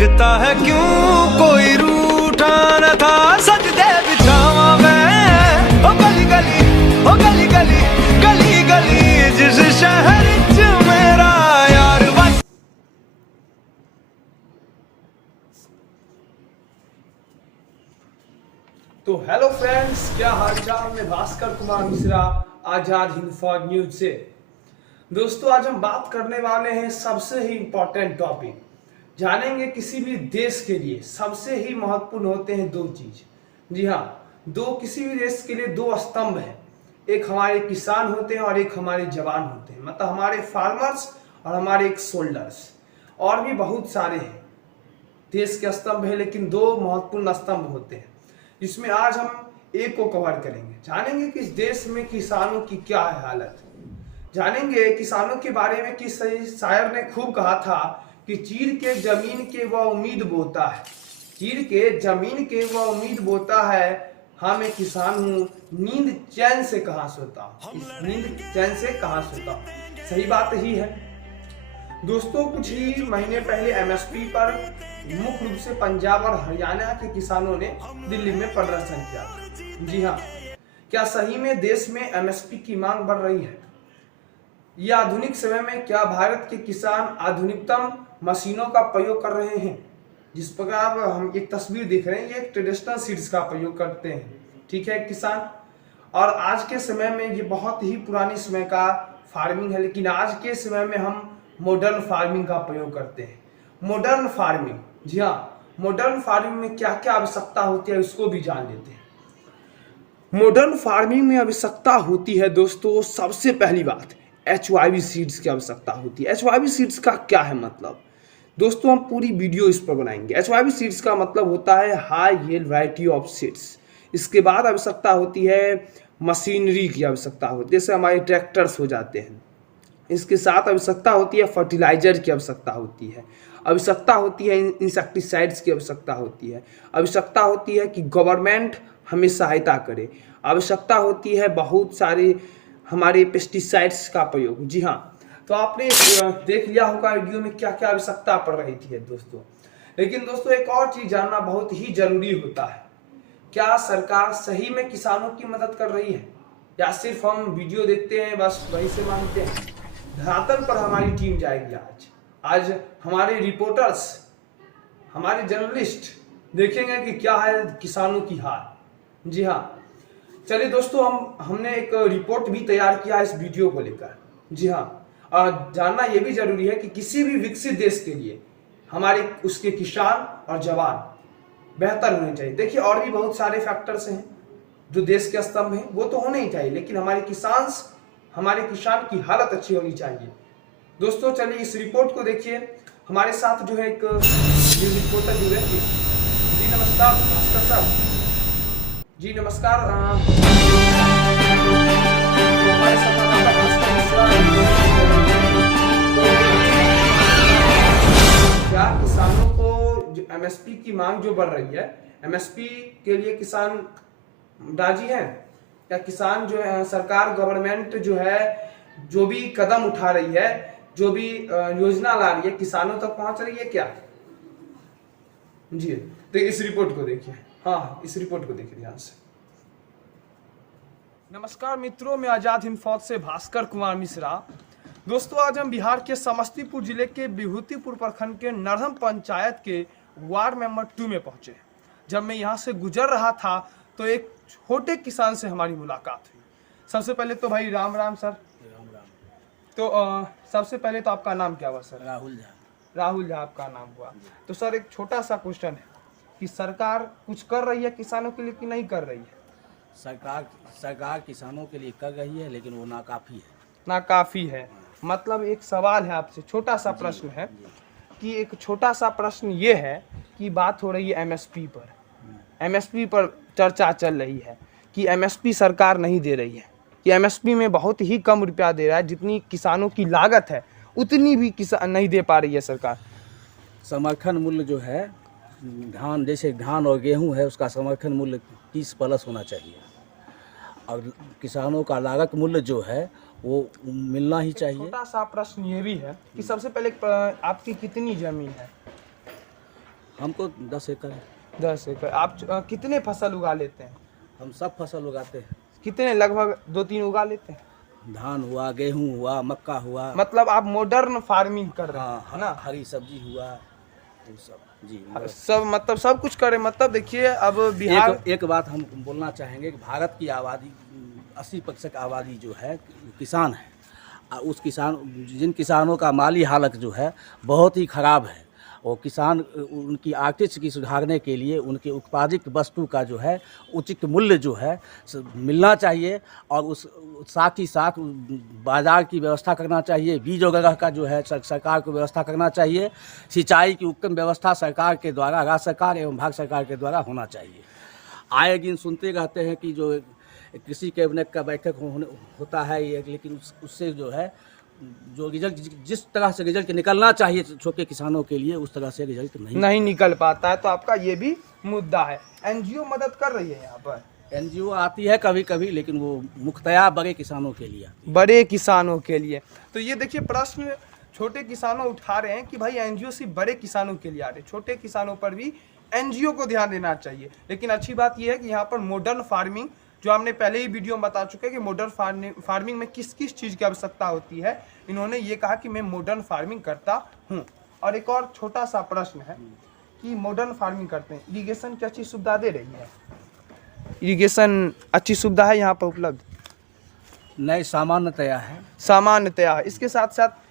लगता है क्यों कोई रूठा न था सजदे बिछावा मैं। ओ गली गली, ओ गली गली, गली गली जिस शहर च मेरा यार बस। तो हेलो फ्रेंड्स, क्या हालचाल। मैं भास्कर कुमार मिश्रा, आजाद हिंद फौज न्यूज से। दोस्तों, आज हम बात करने वाले हैं सबसे ही इंपॉर्टेंट टॉपिक। जानेंगे किसी भी देश के लिए सबसे ही महत्वपूर्ण होते हैं दो चीज। जी हाँ, किसी भी देश के लिए दो स्तंभ हैं। एक हमारे किसान होते हैं और एक हमारे जवान होते हैं, मतलब हमारे फार्मर्स और हमारे एक सोल्जर्स। और भी बहुत सारे हैं देश के स्तंभ है, लेकिन दो महत्वपूर्ण स्तंभ होते हैं, जिसमें आज हम एक को कवर करेंगे। जानेंगे कि इस देश में किसानों की क्या है हालत। जानेंगे किसानों के बारे में कि शायर ने खूब कहा था कि चीर के जमीन के वह उम्मीद बोता है, चीर के जमीन के वह उम्मीद बोता है। हाँ, मैं किसान हूँ, नींद चैन से कहाँ सोता हूँ, नींद चैन से कहाँ सोता हूँ। सही बात ही है दोस्तों। कुछ ही महीने पहले एमएसपी पर मुख्य रूप से पंजाब और हरियाणा के किसानों ने दिल्ली में प्रदर्शन किया। जी हाँ, क्या सही में देश में एमएसपी की मांग बढ़ रही है? यह आधुनिक समय में क्या भारत के किसान आधुनिकतम मशीनों का प्रयोग कर रहे हैं? जिस प्रकार हम एक तस्वीर देख रहे हैं, ये एक ट्रेडिशनल सीड्स का प्रयोग करते हैं, ठीक है किसान। और आज के समय में ये बहुत ही पुरानी समय का फार्मिंग है, लेकिन आज के समय में हम मॉडर्न फार्मिंग का प्रयोग करते हैं। मॉडर्न फार्मिंग, जी हाँ, मॉडर्न फार्मिंग में क्या क्या आवश्यकता होती है उसको भी जान लेते हैं। मॉडर्न फार्मिंग में आवश्यकता होती है दोस्तों, सबसे पहली बात HYV सीड्स की आवश्यकता होती है। HYV सीड्स का क्या है मतलब दोस्तों, हम पूरी वीडियो इस पर बनाएंगे। HYV सीड्स का मतलब होता है high yield variety of seeds. इसके बाद आवश्यकता होती है मशीनरी की आवश्यकता होती है, जैसे हमारे ट्रैक्टर्स हो जाते हैं। इसके साथ आवश्यकता होती है फर्टिलाइजर की आवश्यकता होती है, आवश्यकता होती है इंसेक्टिसाइड्स की आवश्यकता होती है, आवश्यकता होती है कि गवर्नमेंट हमें सहायता करे, आवश्यकता होती है बहुत सारे हमारे पेस्टिसाइड्स का प्रयोग। जी हाँ, तो आपने देख लिया होगा वीडियो में क्या क्या आवश्यकता पड़ रही थी दोस्तों। लेकिन दोस्तों, एक और चीज जानना बहुत ही जरूरी होता है, क्या सरकार सही में किसानों की मदद कर रही है या सिर्फ हम वीडियो देखते हैं बस वहीं से मांगते हैं? धरातल पर हमारी टीम जाएगी आज हमारे रिपोर्टर्स, हमारे जर्नलिस्ट देखेंगे कि क्या है किसानों की हाल। जी हाँ, चलिए दोस्तों, हमने एक रिपोर्ट भी तैयार किया इस वीडियो को लेकर। जी हाँ, और जानना यह भी जरूरी है कि किसी भी विकसित देश के लिए हमारे उसके किसान और जवान बेहतर होने चाहिए। देखिए, और भी बहुत सारे फैक्टर्स हैं जो देश के स्तंभ हैं, वो तो होने ही चाहिए, लेकिन हमारे किसान की हालत अच्छी होनी चाहिए। दोस्तों, चलिए इस रिपोर्ट को देखिए। हमारे साथ जो है एक न्यूज रिपोर्टर जुड़े हैं। जी नमस्कार भास्कर साहब। जी नमस्कार। हमारे संवाददाता भास्कर मिश्रा। क्या किसानों को जो एमएसपी की मांग जो बढ़ रही है, एमएसपी के लिए किसान राजी है? क्या किसान जो है, सरकार गवर्नमेंट जो है जो भी कदम उठा रही है, जो भी योजना ला रही है, किसानों तक पहुंच रही है क्या? जी, तो इस रिपोर्ट को देखिए। हाँ, इस रिपोर्ट को देखिए ध्यान से। नमस्कार मित्रों, मैं आजाद हिंद फौज से भास्कर कुमार मिश्रा। दोस्तों, आज हम बिहार के समस्तीपुर जिले के विभूतिपुर प्रखंड के नरहम पंचायत के वार्ड नंबर 2 में पहुंचे। जब मैं यहाँ से गुजर रहा था तो एक छोटे किसान से हमारी मुलाकात हुई। सबसे पहले तो भाई राम राम सर। राम राम। तो सबसे पहले तो आपका नाम क्या हुआ सर? राहुल झा। राहुल झा आपका नाम हुआ। तो सर, एक छोटा सा क्वेश्चन है कि सरकार कुछ कर रही है किसानों के लिए कि नहीं कर रही है? सरकार किसानों के लिए कर रही है, लेकिन वो नाकाफी है। नाकाफी है, मतलब एक सवाल है आपसे, छोटा सा प्रश्न है कि एक छोटा सा प्रश्न ये है कि बात हो रही है एमएसपी पर। एमएसपी पर चर्चा चल रही है कि एमएसपी सरकार नहीं दे रही है, कि एमएसपी में बहुत ही कम रुपया दे रहा है, जितनी किसानों की लागत है उतनी भी किसान नहीं दे पा रही है सरकार। समर्थन मूल्य जो है, धान जैसे धान और गेहूं है, उसका समर्थन मूल्य 30+ होना चाहिए, और किसानों का लागत मूल्य जो है वो मिलना ही चाहिए। छोटा सा प्रश्न ये भी है कि सबसे पहले आपकी कितनी जमीन है? हमको 10 एकड़ है। 10 एकड़। आप कितने फसल उगा लेते हैं? हम सब फसल उगाते हैं। कितने? लगभग 2-3 उगा लेते हैं। धान हुआ, गेहूं हुआ, मक्का हुआ, मतलब आप मॉडर्न फार्मिंग कर रहे हाँ, हैं, है ना? हरी सब्जी हुआ, वो सब जी। सब मतलब सब कुछ करें। मतलब देखिए अब बिहार एक बात हम बोलना चाहेंगे कि भारत की आबादी 80% आबादी जो है किसान है। उस किसान, जिन किसानों का माली हालत जो है बहुत ही ख़राब है, और किसान उनकी आर्थिक स्थिति सुधारने के लिए उनके उत्पादित वस्तु का जो है उचित मूल्य जो है मिलना चाहिए, और उस साथ ही साथ बाज़ार की व्यवस्था करना चाहिए। बीज वगैरह का जो है सरकार को व्यवस्था करना चाहिए। सिंचाई की उत्तम व्यवस्था सरकार के द्वारा, राज्य सरकार एवं भारत सरकार के द्वारा होना चाहिए। आए दिन सुनते रहते हैं कि जो कृषि कैबिनेट का बैठक होता है ये, लेकिन उससे जो है जो रिजल्ट, जिस तरह से रिजल्ट निकलना चाहिए छोटे किसानों के लिए, उस तरह से रिजल्ट नहीं निकल पाता है। तो आपका ये भी मुद्दा है। एनजीओ मदद कर रही है यहाँ पर? एनजीओ आती है कभी कभी, लेकिन वो मुख्तया बड़े किसानों के लिए आती है। बड़े किसानों के लिए। तो ये देखिए प्रश्न छोटे किसानों उठा रहे हैं कि भाई एनजीओ सिर्फ बड़े किसानों के लिए आ रहे, छोटे किसानों पर भी एनजीओ को ध्यान देना चाहिए। लेकिन अच्छी बात यह है कि यहाँ पर मॉडर्न फार्मिंग, जो हमने पहले ही वीडियो में बता चुके हैं कि मॉडर्न फार्मिंग में किस किस चीज़ की आवश्यकता होती है, इन्होंने ये कहा कि मैं मॉडर्न फार्मिंग करता हूँ। और एक और छोटा सा प्रश्न है कि मॉडर्न फार्मिंग करते हैं, इरिगेशन की अच्छी सुविधा दे रही है? इरिगेशन अच्छी सुविधा है यहाँ पर उपलब्ध? नए सामान्यतया है। सामान्यतया है। इसके साथ साथ